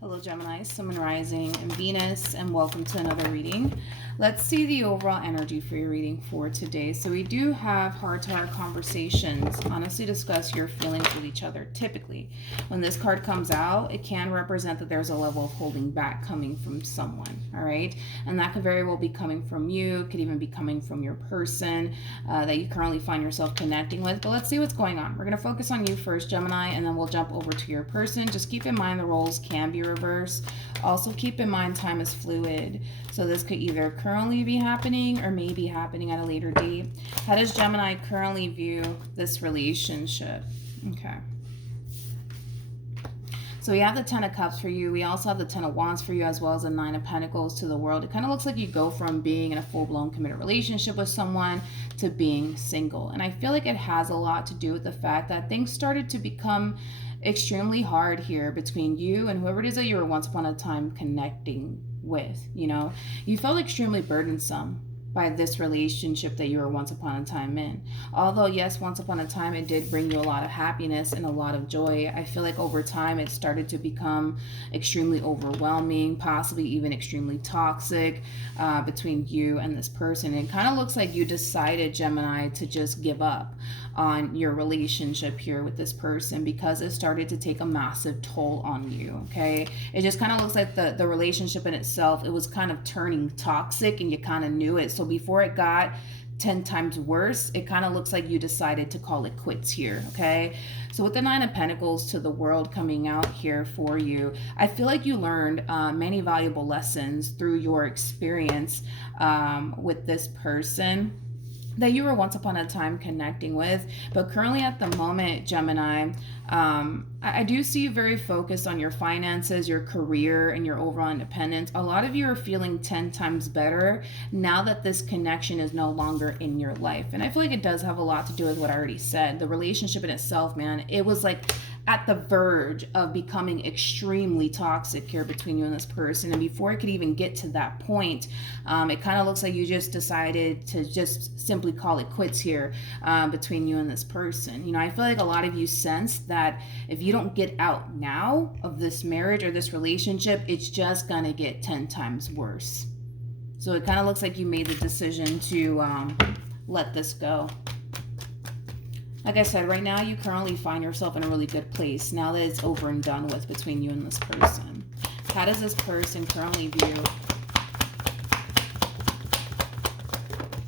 Hello Gemini, Sun, Rising, and Venus, and welcome to another reading. Let's see the overall energy for your reading for today. So we do have heart-to-heart conversations. Honestly discuss your feelings with each other. Typically, when this card comes out, it can represent that there's a level of holding back coming from someone, all right? And that could very well be coming from you, could even be coming from your person that you currently find yourself connecting with. But let's see what's going on. We're going to focus on you first, Gemini, and then we'll jump over to your person. Just keep in mind the roles can be reversed. Also keep in mind time is fluid. So this could either currently be happening or may be happening at a later date. How does Gemini currently view this relationship? Okay. So we have the Ten of Cups for you. We also have the Ten of Wands for you, as well as the Nine of Pentacles to the World. It kind of looks like you go from being in a full-blown committed relationship with someone to being single. And I feel like it has a lot to do with the fact that things started to become extremely hard here between you and whoever it is that you were once upon a time connecting with. You felt extremely burdensome by this relationship that you were once upon a time in. Although yes, once upon a time it did bring you a lot of happiness and a lot of joy, I feel like over time it started to become extremely overwhelming, possibly even extremely toxic between you and this person. It kind of looks like you decided, Gemini, to just give up on your relationship here with this person because it started to take a massive toll on you. Okay, it just kind of looks like the relationship in itself, it was kind of turning toxic and you kind of knew it. So before it got 10 times worse, it kind of looks like you decided to call it quits here. Okay, so with the Nine of Pentacles to the World coming out here for you, I feel like you learned many valuable lessons through your experience with this person that you were once upon a time connecting with. But currently at the moment, Gemini, I do see you very focused on your finances, your career, and your overall independence. A lot of you are feeling 10 times better now that this connection is no longer in your life. And I feel like it does have a lot to do with what I already said. The relationship in itself, man, it was like at the verge of becoming extremely toxic here between you and this person. And before it could even get to that point, it kind of looks like you just decided to just simply call it quits here between you and this person. I feel like a lot of you sense that if you don't get out now of this marriage or this relationship, it's just gonna get 10 times worse. So it kind of looks like you made the decision to let this go. Like I said, right now you currently find yourself in a really good place now that it's over and done with between you and this person. How does this person currently view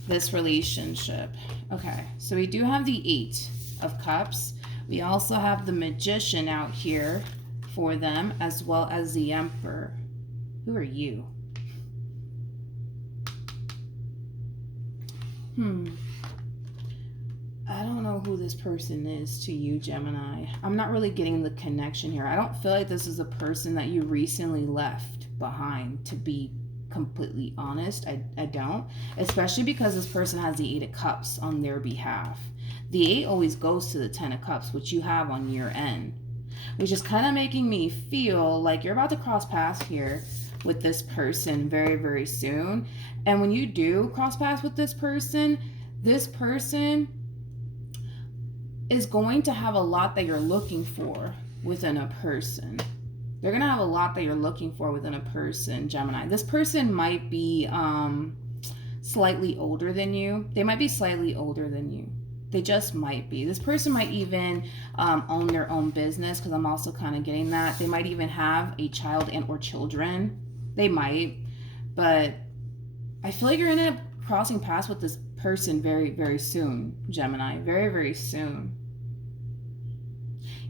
this relationship? Okay, so we do have the Eight of Cups. We also have the Magician out here for them, as well as the Emperor. Who are you? I don't know who this person is to you, Gemini. I'm not really getting the connection here. I don't feel like this is a person that you recently left behind, to be completely honest. I don't. Especially because this person has the Eight of Cups on their behalf. The Eight always goes to the Ten of Cups, which you have on your end. Which is kind of making me feel like you're about to cross paths here with this person very, very soon. And when you do cross paths with this person is going to have a lot that you're looking for within a person. They're going to have a lot that you're looking for within a person, Gemini. This person might be slightly older than you. They might be slightly older than you. They just might be. This person might even own their own business, because I'm also kind of getting that. They might even have a child and or children. They might. But I feel like you're going to end up crossing paths with this person very, very soon, Gemini. Very, very soon.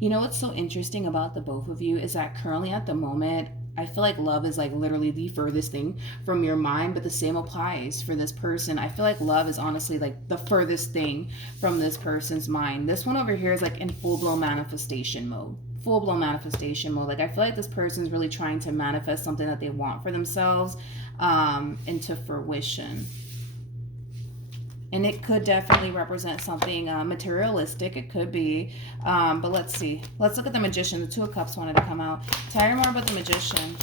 You know what's so interesting about the both of you is that currently at the moment, I feel like love is like literally the furthest thing from your mind, but the same applies for this person. I feel like love is honestly like the furthest thing from this person's mind. This one over here is like in full-blown manifestation mode. Full-blown manifestation mode. Like I feel like this person's really trying to manifest something that they want for themselves into fruition. And it could definitely represent something materialistic. It could be. But let's see. Let's look at the Magician. The Two of Cups wanted to come out. Tell me more about the Magician.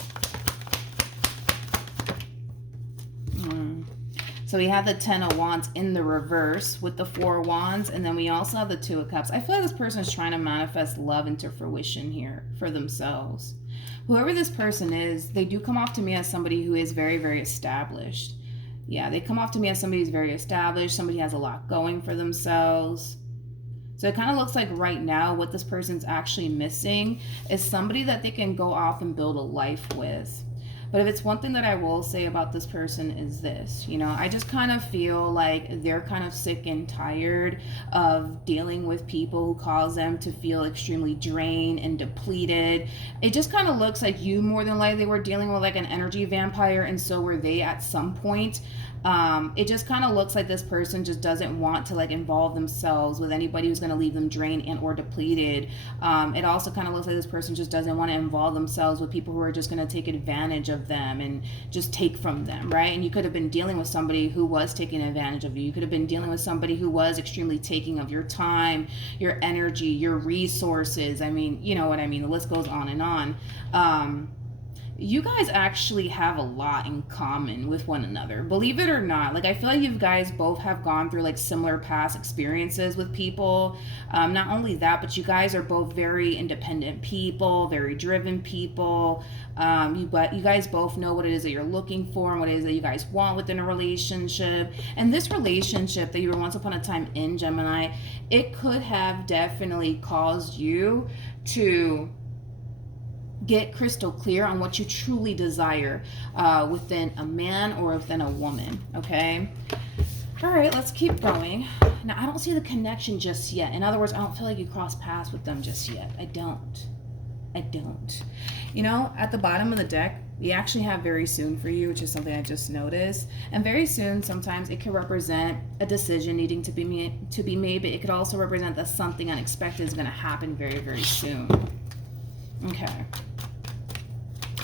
So we have the Ten of Wands in the reverse with the Four of Wands. And then we also have the Two of Cups. I feel like this person is trying to manifest love into fruition here for themselves. Whoever this person is, they do come off to me as somebody who is very, very established. Yeah, they come off to me as somebody who's very established, somebody who has a lot going for themselves. So it kind of looks like right now what this person's actually missing is somebody that they can go off and build a life with. But if it's one thing that I will say about this person is this, I just kind of feel like they're kind of sick and tired of dealing with people who cause them to feel extremely drained and depleted. It just kind of looks like you more than likely were dealing with like an energy vampire, and so were they at some point. It just kind of looks like this person just doesn't want to like involve themselves with anybody who's going to leave them drained and or depleted. It also kind of looks like this person just doesn't want to involve themselves with people who are just going to take advantage of them and just take from them, right? And you could have been dealing with somebody who was taking advantage of you. You could have been dealing with somebody who was extremely taking of your time, your energy, your resources. I mean, you know what I mean? The list goes on and on. You guys actually have a lot in common with one another, believe it or not. Like, I feel like you guys both have gone through like similar past experiences with people. Not only that, but you guys are both very independent people, very driven people. You guys both know what it is that you're looking for and what it is that you guys want within a relationship. And this relationship that you were once upon a time in, Gemini, it could have definitely caused you to get crystal clear on what you truly desire within a man or within a woman, okay? All right, let's keep going. Now, I don't see the connection just yet. In other words, I don't feel like you cross paths with them just yet. I don't. At the bottom of the deck, we actually have very soon for you, which is something I just noticed. And very soon, sometimes it could represent a decision needing to be made, but it could also represent that something unexpected is going to happen very, very soon. Okay.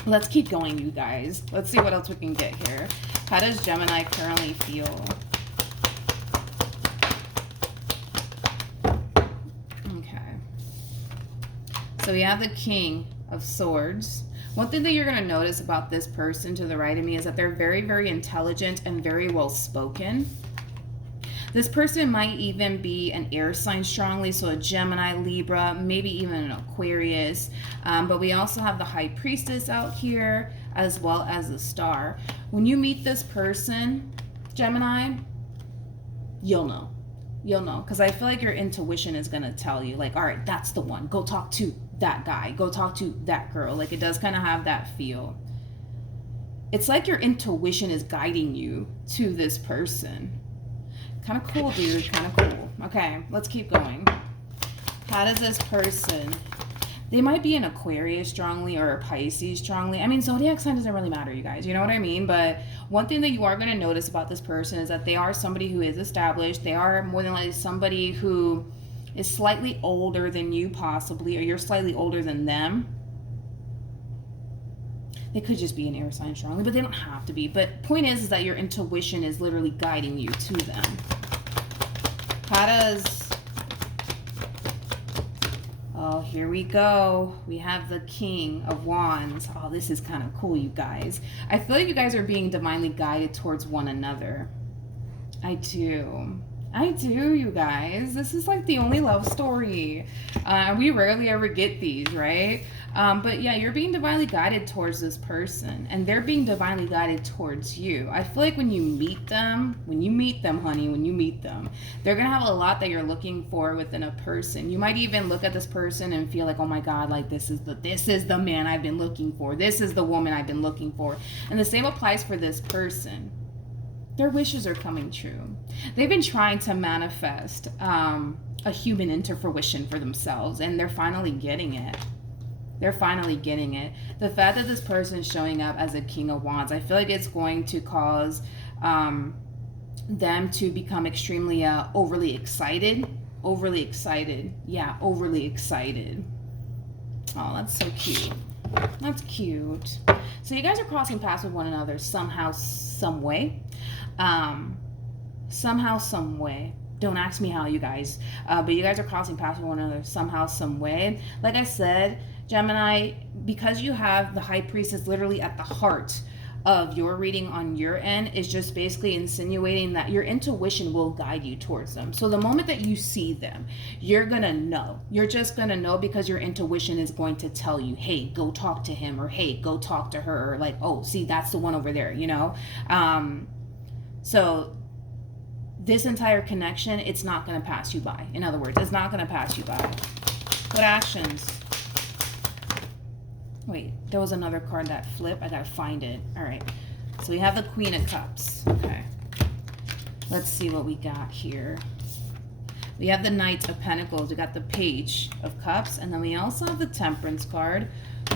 Let's keep going, you guys. Let's see what else we can get here. How does Gemini currently feel? Okay. So we have the King of Swords. One thing that you're going to notice about this person to the right of me is that they're very, very intelligent and very well spoken. This person might even be an air sign strongly, so a Gemini, Libra, maybe even an Aquarius. But we also have the High Priestess out here, as well as the Star. When you meet this person, Gemini, you'll know. Because I feel like your intuition is going to tell you, like, all right, that's the one. Go talk to that guy. Go talk to that girl. Like, it does kind of have that feel. It's like your intuition is guiding you to this person. Kind of cool, dude. Kind of cool. Okay, let's keep going. How does this person... They might be an Aquarius strongly or a Pisces strongly. I mean, zodiac sign doesn't really matter, you guys. You know what I mean? But one thing that you are going to notice about this person is that they are somebody who is established. They are more than likely somebody who is slightly older than you, possibly, or you're slightly older than them. They could just be an air sign strongly, but they don't have to be. But point is that your intuition is literally guiding you to them. How does... Oh, here we go. We have the King of Wands. Oh, this is kind of cool, you guys. I feel like you guys are being divinely guided towards one another. I do, you guys. This is like the only love story. We rarely ever get these, right? But yeah, you're being divinely guided towards this person, and they're being divinely guided towards you. I feel like when you meet them, honey, they're gonna have a lot that you're looking for within a person. You might even look at this person and feel like, oh my God, like this is the man I've been looking for. This is the woman I've been looking for. And the same applies for this person. Their wishes are coming true. They've been trying to manifest a human into fruition for themselves, and they're finally getting it. The fact that this person is showing up as a King of Wands, I feel like it's going to cause them to become extremely overly excited. Yeah, overly excited. Oh, that's so cute. That's cute. So you guys are crossing paths with one another somehow, some way. Somehow, some way. Don't ask me how, you guys. But you guys are crossing paths with one another somehow, some way. Like I said, Gemini, because you have the High Priestess literally at the heart of your reading on your end is just basically insinuating that your intuition will guide you towards them. So the moment that you see them, you're gonna know. You're just gonna know because your intuition is going to tell you, hey, go talk to him, or hey, go talk to her, or like, oh, see, that's the one over there, you know? So this entire connection, it's not gonna pass you by. In other words, it's not gonna pass you by. What actions? Wait, there was another card that flipped. I gotta find it. All right. So we have the Queen of Cups. Okay. Let's see what we got here. We have the Knight of Pentacles. We got the Page of Cups. And then we also have the Temperance card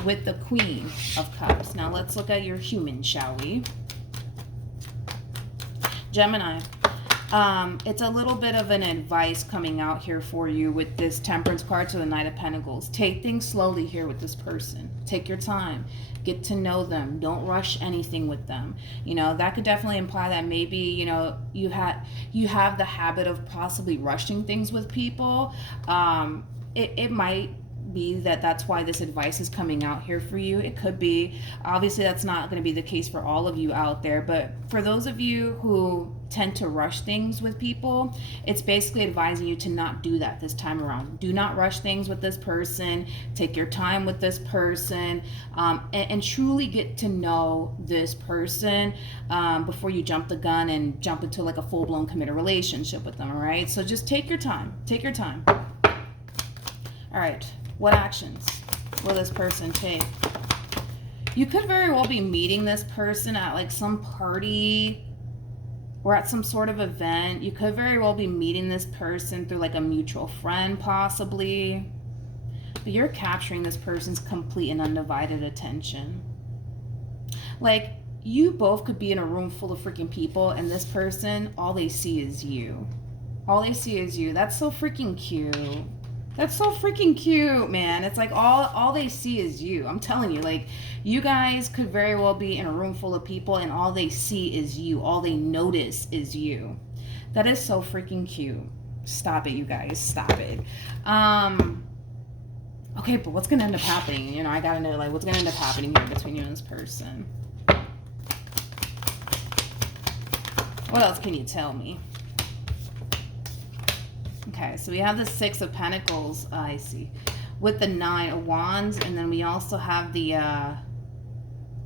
with the Queen of Cups. Now let's look at your human, shall we? Gemini. It's a little bit of an advice coming out here for you with this Temperance card to the Knight of Pentacles. Take things slowly here with this person. Take your time. Get to know them. Don't rush anything with them. You know, that could definitely imply that maybe, you know, you have the habit of possibly rushing things with people. It might be that that's why this advice is coming out here for you. It could be. Obviously, that's not going to be the case for all of you out there, but for those of you who tend to rush things with people, it's basically advising you to not do that this time around. Do not rush things with this person. Take your time with this person, and truly get to know this person before you jump the gun and jump into like a full-blown committed relationship with them. All right, so just take your time. Take your time. All right. What actions will this person take? You could very well be meeting this person at like some party or at some sort of event. You could very well be meeting this person through like a mutual friend possibly. But you're capturing this person's complete and undivided attention. Like, you both could be in a room full of freaking people and this person, all they see is you. All they see is you. That's so freaking cute. That's so freaking cute, man. It's like all they see is you. I'm telling you, like, you guys could very well be in a room full of people and all they see is you. All they notice is you. That is so freaking cute. Stop it, you guys. Stop it. Okay, but what's going to end up happening? You know, I got to know, like, what's going to end up happening here between you and this person? What else can you tell me? Okay, so we have the Six of Pentacles, I see, with the Nine of Wands, and then we also have the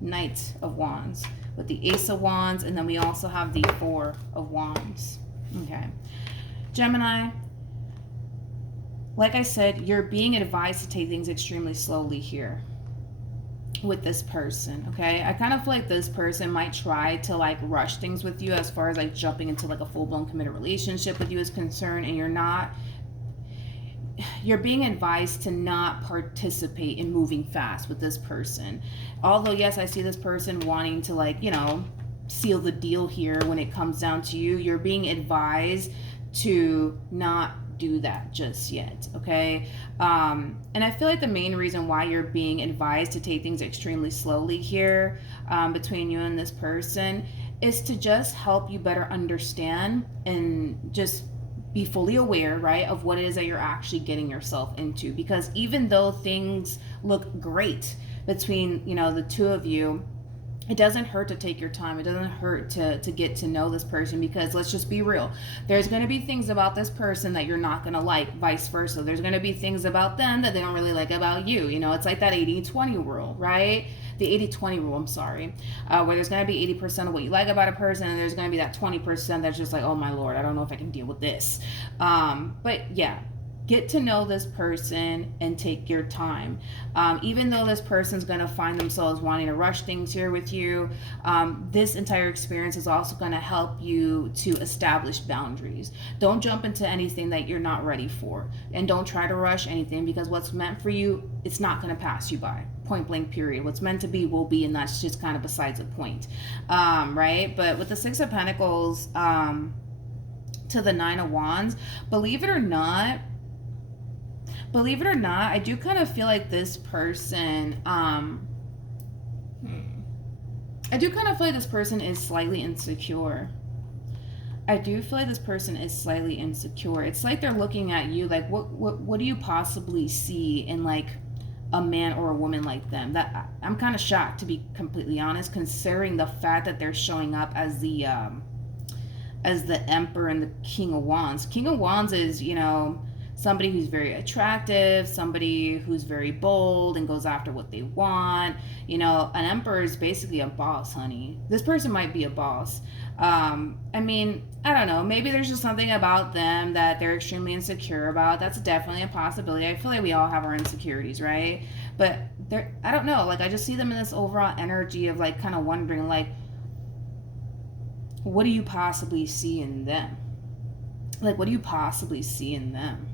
Knight of Wands with the Ace of Wands, and then we also have the Four of Wands. Okay, Gemini, like I said, you're being advised to take things extremely slowly here with this person. Okay, I kind of feel like this person might try to like rush things with you as far as like jumping into like a full-blown committed relationship with you is concerned, and you're being advised to not participate in moving fast with this person. Although yes, I see this person wanting to, like, you know, seal the deal here when it comes down to you. You're being advised to not do that just yet. Okay, and I feel like the main reason why you're being advised to take things extremely slowly here between you and this person is to just help you better understand and just be fully aware, right, of what it is that you're actually getting yourself into. Because even though things look great between, you know, the two of you, it doesn't hurt to take your time. It doesn't hurt to get to know this person, because let's just be real. There's going to be things about this person that you're not going to like, vice versa. There's going to be things about them that they don't really like about you. You know, it's like that 80-20 rule, right? The 80-20 rule, I'm sorry, where there's going to be 80% of what you like about a person, and there's going to be that 20% that's just like, oh my Lord, I don't know if I can deal with this. But yeah, get to know this person and take your time. Even though this person's going to find themselves wanting to rush things here with you, this entire experience is also going to help you to establish boundaries. Don't jump into anything that you're not ready for, and don't try to rush anything, because what's meant for you, it's not going to pass you by. Point blank period. What's meant to be will be, and that's just kind of besides the point. Right? But with the Six of Pentacles to the Nine of Wands, believe it or not, I do kind of feel like this person, I do kind of feel like this person is slightly insecure. I do feel like this person is slightly insecure. It's like they're looking at you like, what do you possibly see in like a man or a woman like them. That I'm kind of shocked, to be completely honest, considering the fact that they're showing up as the Emperor and the King of Wands. King of Wands is, somebody who's very attractive, somebody who's very bold and goes after what they want. An emperor is basically a boss, honey. This person might be a boss. I mean, I don't know. Maybe there's just something about them that they're extremely insecure about. That's definitely a possibility. I feel like we all have our insecurities, right? But I don't know. Like, I just see them in this overall energy of, like, kind of wondering, like, what do you possibly see in them? Like, what do you possibly see in them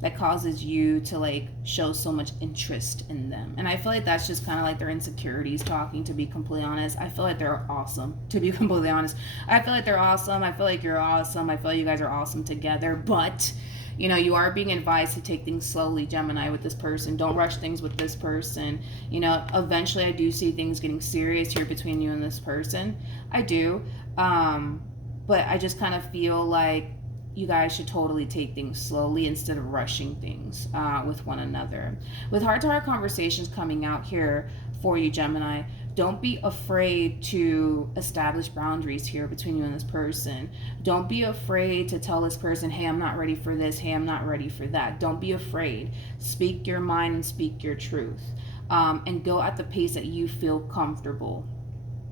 that causes you to, like, show so much interest in them? And I feel like that's just kind of like their insecurities talking, to be completely honest. I feel like they're awesome, to be completely honest. I feel like they're awesome. I feel like you're awesome. I feel like you guys are awesome together. But, you are being advised to take things slowly, Gemini, with this person. Don't rush things with this person. Eventually I do see things getting serious here between you and this person. I do. But I just kind of feel like you guys should totally take things slowly instead of rushing things with one another. With heart-to-heart conversations coming out here for you, Gemini, don't be afraid to establish boundaries here between you and this person. Don't be afraid to tell this person, hey, I'm not ready for this. Hey, I'm not ready for that. Don't be afraid. Speak your mind and speak your truth. And go at the pace that you feel comfortable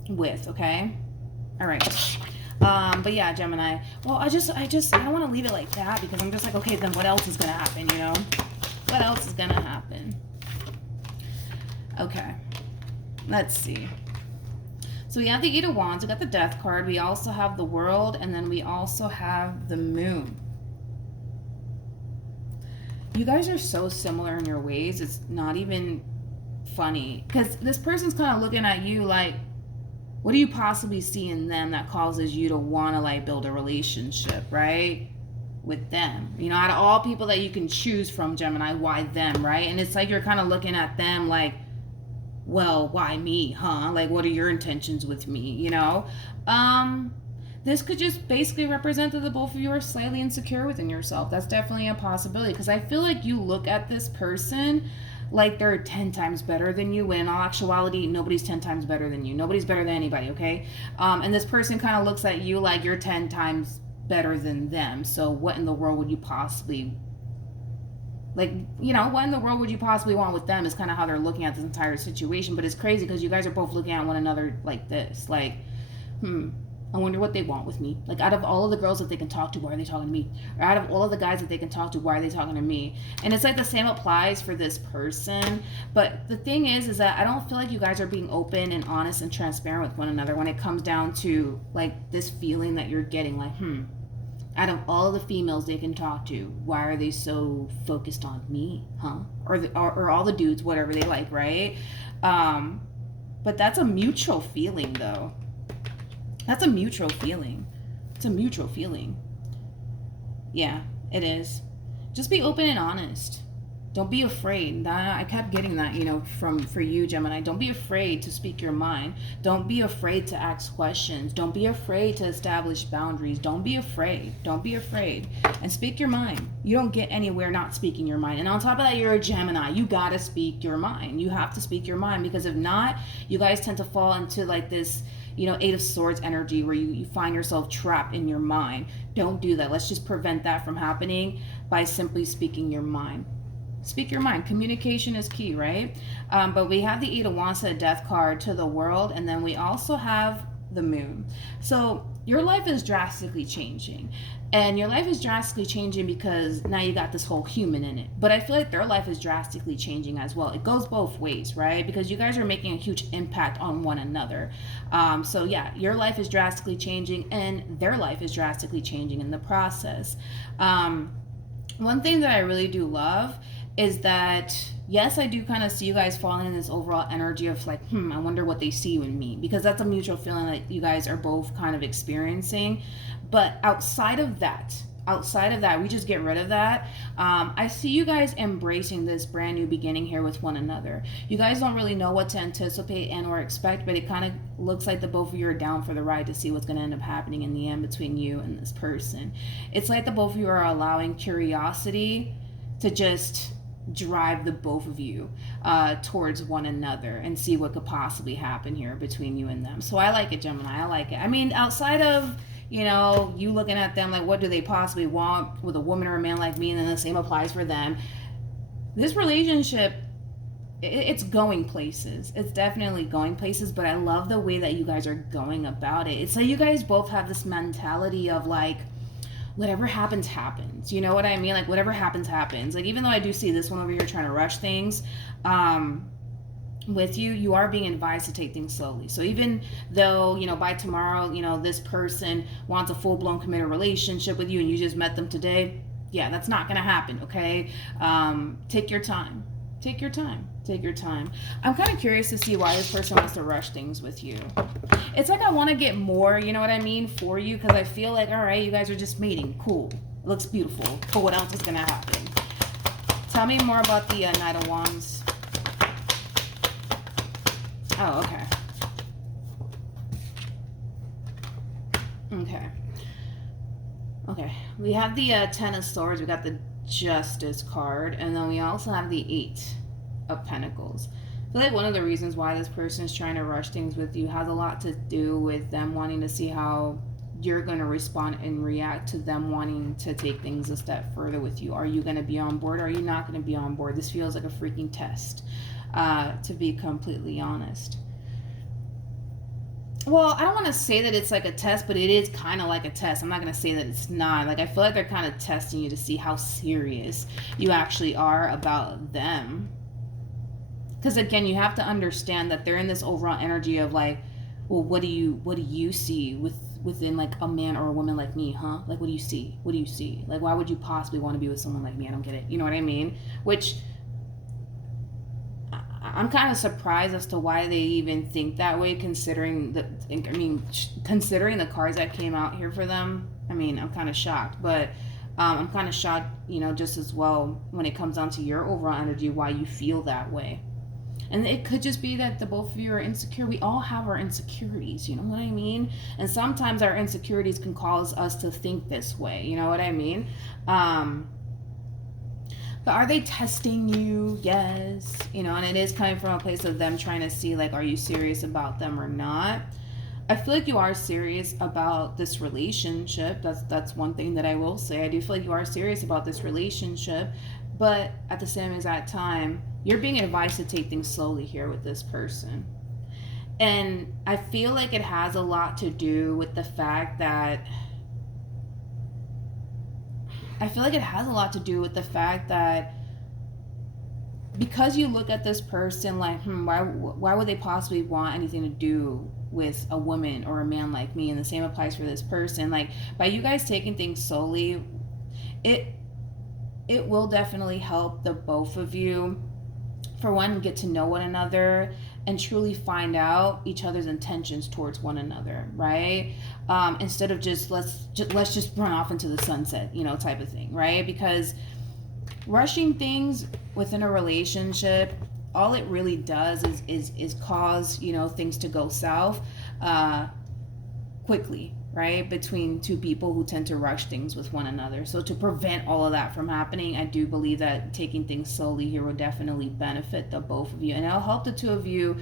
with, okay? All right. But yeah, Gemini. Well, I don't want to leave it like that, because I'm just like, okay, then what else is going to happen, What else is going to happen? Okay. Let's see. So we have the Eight of Wands. We got the Death card. We also have the World, and then we also have the Moon. You guys are so similar in your ways. It's not even funny, because this person's kind of looking at you like, what do you possibly see in them that causes you to want to, like, build a relationship, right? With them. Out of all people that you can choose from, Gemini, why them, right? And it's like you're kind of looking at them like, well, why me, huh? Like, what are your intentions with me, This could just basically represent that the both of you are slightly insecure within yourself. That's definitely a possibility, because I feel like you look at this person like they're 10 times better than you, when in all actuality, nobody's 10 times better than you. Nobody's better than anybody, okay? And this person kind of looks at you like you're 10 times better than them. So what in the world would you possibly, what in the world would you possibly want with them, is kind of how they're looking at this entire situation. But it's crazy, because you guys are both looking at one another like this, like, I wonder what they want with me. Like, out of all of the girls that they can talk to, why are they talking to me? Or out of all of the guys that they can talk to, why are they talking to me? And it's like the same applies for this person. But the thing is that I don't feel like you guys are being open and honest and transparent with one another when it comes down to, like, this feeling that you're getting, like, out of all of the females they can talk to, why are they so focused on me, huh? Or all the dudes, whatever they like, right? But that's a mutual feeling, though. That's a mutual feeling. It's a mutual feeling. Yeah, it is. Just be open and honest. Don't be afraid. I kept getting that, for you, Gemini. Don't be afraid to speak your mind. Don't be afraid to ask questions. Don't be afraid to establish boundaries. Don't be afraid. Don't be afraid. And speak your mind. You don't get anywhere not speaking your mind. And on top of that, you're a Gemini. You gotta speak your mind. You have to speak your mind, because if not, you guys tend to fall into, like, this, Eight of Swords energy where you find yourself trapped in your mind. Don't do that. Let's just prevent that from happening by simply speaking your mind. Speak your mind. Communication is key, right? But we have the Eight of Wands to the Death card to the World, and then we also have the Moon. So your life is drastically changing. And your life is drastically changing because now you got this whole human in it. But I feel like their life is drastically changing as well. It goes both ways, right? Because you guys are making a huge impact on one another. So yeah, your life is drastically changing and their life is drastically changing in the process. One thing that I really do love is that, yes, I do kind of see you guys falling in this overall energy of like, I wonder what they see in me, because that's a mutual feeling that you guys are both kind of experiencing. But outside of that, we just get rid of that. I see you guys embracing this brand new beginning here with one another. You guys don't really know what to anticipate and or expect, but it kind of looks like the both of you are down for the ride to see what's going to end up happening in the end between you and this person. It's like the both of you are allowing curiosity to just drive the both of you towards one another and see what could possibly happen here between you and them. So I like it, Gemini. I like it. I mean, outside of, you looking at them like, what do they possibly want with a woman or a man like me? And then the same applies for them. This relationship, it's going places. It's definitely going places, but I love the way that you guys are going about it. It's like you guys both have this mentality of like, whatever happens, happens. You know what I mean? Like, whatever happens, happens. Like, even though I do see this one over here trying to rush things, with you, you are being advised to take things slowly. So even though, by tomorrow, this person wants a full-blown committed relationship with you and you just met them today, yeah, that's not going to happen, okay? Take your time. Take your time. Take your time. I'm kind of curious to see why this person wants to rush things with you. It's like I want to get more, you know what I mean, for you, because I feel like, all right, you guys are just meeting. Cool. It looks beautiful. But what else is going to happen? Tell me more about the Knight of Wands. Oh, okay. Okay. Okay. We have the Ten of Swords. We got the Justice card. And then we also have the Eight of Pentacles. I feel like one of the reasons why this person is trying to rush things with you has a lot to do with them wanting to see how you're going to respond and react to them wanting to take things a step further with you. Are you going to be on board? Or are you not going to be on board? This feels like a freaking test, to be completely honest. Well, I don't want to say that it's like a test, but it is kind of like a test. I'm not going to say that it's not. Like, I feel like they're kind of testing you to see how serious you actually are about them. Because, again, you have to understand that they're in this overall energy of, like, well, what do you see within, like, a man or a woman like me, huh? Like, what do you see? What do you see? Like, why would you possibly want to be with someone like me? I don't get it. You know what I mean? Which I'm kind of surprised as to why they even think that way, considering the cards that came out here for them. I mean, I'm kind of shocked, but I'm kind of shocked, just as well when it comes down to your overall energy, why you feel that way. And it could just be that the both of you are insecure. We all have our insecurities, you know what I mean? And sometimes our insecurities can cause us to think this way, you know what I mean? But are they testing you? Yes. And it is coming from a place of them trying to see, like, are you serious about them or not? I feel like you are serious about this relationship. That's one thing that I will say. I do feel like you are serious about this relationship. But at the same exact time, you're being advised to take things slowly here with this person. And I feel like it has a lot to do with the fact that because you look at this person like, why would they possibly want anything to do with a woman or a man like me? And the same applies for this person. Like, by you guys taking things slowly, it will definitely help the both of you, for one, get to know one another and truly find out each other's intentions towards one another, right? Instead of just let's just run off into the sunset, type of thing, right? Because rushing things within a relationship, all it really does is cause, things to go south quickly, right? Between two people who tend to rush things with one another. So to prevent all of that from happening, I do believe that taking things slowly here will definitely benefit the both of you. And it'll help the two of you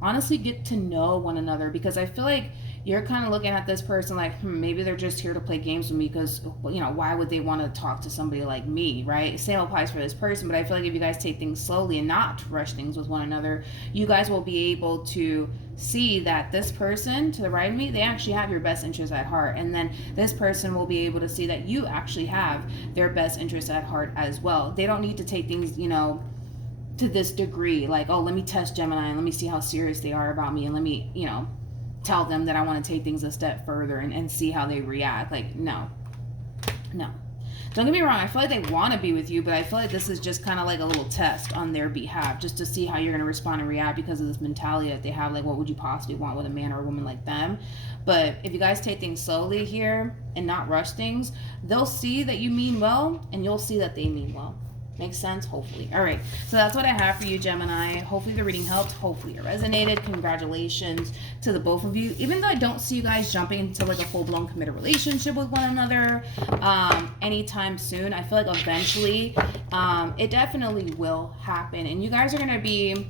honestly get to know one another, because I feel like you're kind of looking at this person like, maybe they're just here to play games with me, because, why would they want to talk to somebody like me, right? Same applies for this person, but I feel like if you guys take things slowly and not rush things with one another, you guys will be able to see that this person to the right of me, they actually have your best interests at heart. And then this person will be able to see that you actually have their best interests at heart as well. They don't need to take things, to this degree, like, oh, let me test Gemini and let me see how serious they are about me, and let me, tell them that I want to take things a step further and see how they react. Like, no. Don't get me wrong, I feel like they want to be with you, but I feel like this is just kind of like a little test on their behalf, just to see how you're going to respond and react because of this mentality that they have, like, what would you possibly want with a man or a woman like them? But if you guys take things slowly here and not rush things, they'll see that you mean well, and you'll see that they mean well. Makes sense? Hopefully. All right. So that's what I have for you, Gemini. Hopefully the reading helped. Hopefully it resonated. Congratulations to the both of you. Even though I don't see you guys jumping into like a full-blown committed relationship with one another anytime soon, I feel like eventually it definitely will happen. And you guys are going to be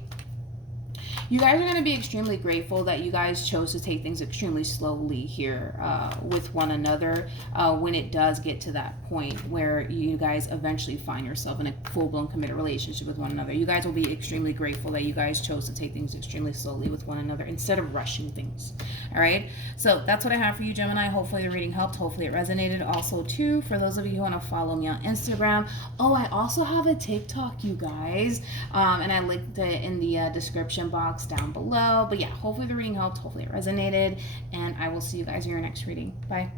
extremely grateful that you guys chose to take things extremely slowly here with one another when it does get to that point where you guys eventually find yourself in a full-blown committed relationship with one another. You guys will be extremely grateful that you guys chose to take things extremely slowly with one another instead of rushing things. All right, so that's what I have for you, Gemini. Hopefully the reading helped. Hopefully it resonated. Also, too, for those of you who want to follow me on Instagram, I also have a TikTok, you guys, and I linked it in the description box down below. But yeah, hopefully the reading helped. Hopefully it resonated, and I will see you guys in your next reading. Bye.